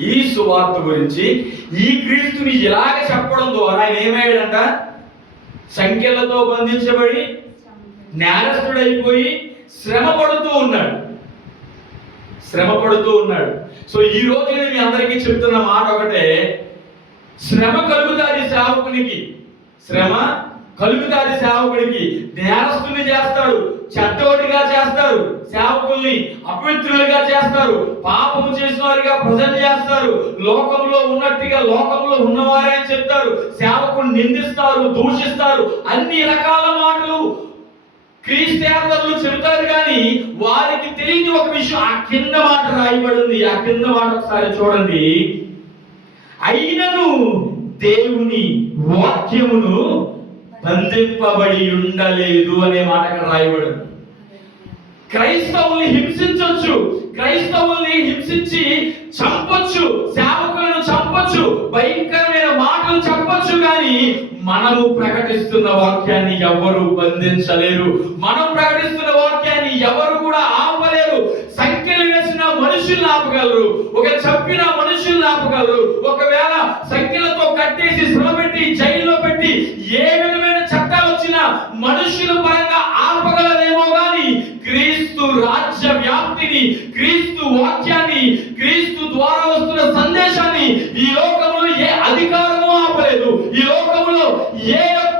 ఈ సువార్త గురించి ఈ క్రీస్తుని ఇలాగ చెప్పడం ద్వారా ఆయన ఏమయ్యాడంట? సంఖ్యలతో బంధించబడి నేరస్తుడైపోయి శ్రమ పడుతూ ఉన్నాడు. శ్రమ పడుతూ ఉన్నాడు. సో ఈ రోజు నేను మీ అందరికీ చెప్తున్న మాట ఒకటే శ్రమ కలుగుతాది సేవకునికి. శ్రమ కలుగుతాది సేవకుడికి. నేరస్తుని చేస్తాడు చెడ్డోడిగా చేస్తారు అపవిత్రులుగా చేస్తారు పాపము చేసిన వారిగా ప్రజలు చేస్తారు లోకంలో ఉన్నట్టుగా లోకంలో ఉన్నవారే అని చెప్తారు సేవకుని నిందిస్తారు దూషిస్తారు అన్ని రకాల మాటలు క్రీస్తేతరులు చెబుతారు కానీ వారికి తెలియని ఒక విషయం ఆ కింద మాట రాయబడింది ఆ కింద మాట ఒకసారి చూడండి. అయినను దేవుని వాక్యమును బంధింపబడి ఉండలేదు అనే మాట అక్కడ రాయబడింది. క్రైస్తవుల్ని హింసించవచ్చు క్రైస్తవుల్ని హింసించి చంపొచ్చు. సేవకులను చంపొచ్చు. భయంకరమైన మాటలు చెప్పొచ్చు కానీ మనము ప్రకటిస్తున్న వాక్యాన్ని ఎవరు బంధించలేరు. మనం ప్రకటిస్తున్న వాక్యాన్ని ఎవరు కూడా ఆపలేరు. సంఖ్యలు వేసిన మనుషుల్ని ఆపగలరు. ఒక చెప్పిన మనుషుల్ని ఆపగలరు. ఒకవేళ సంఖ్యలతో కట్టేసి శ్రమ పెట్టి జైల్లో పెట్టి ఏ విధమైన చట్టాలు వచ్చినా మనుషుల పరంగా ఆపగలరు. రాజ్య వ్యాప్తిని క్రీస్తు వాక్యాన్ని క్రీస్తు ద్వారా వస్తున్న సందేశాన్ని ఈ లోకంలో ఏ అధికారము ఆపలేదు. ఈ లోకంలో ఏ యొక్క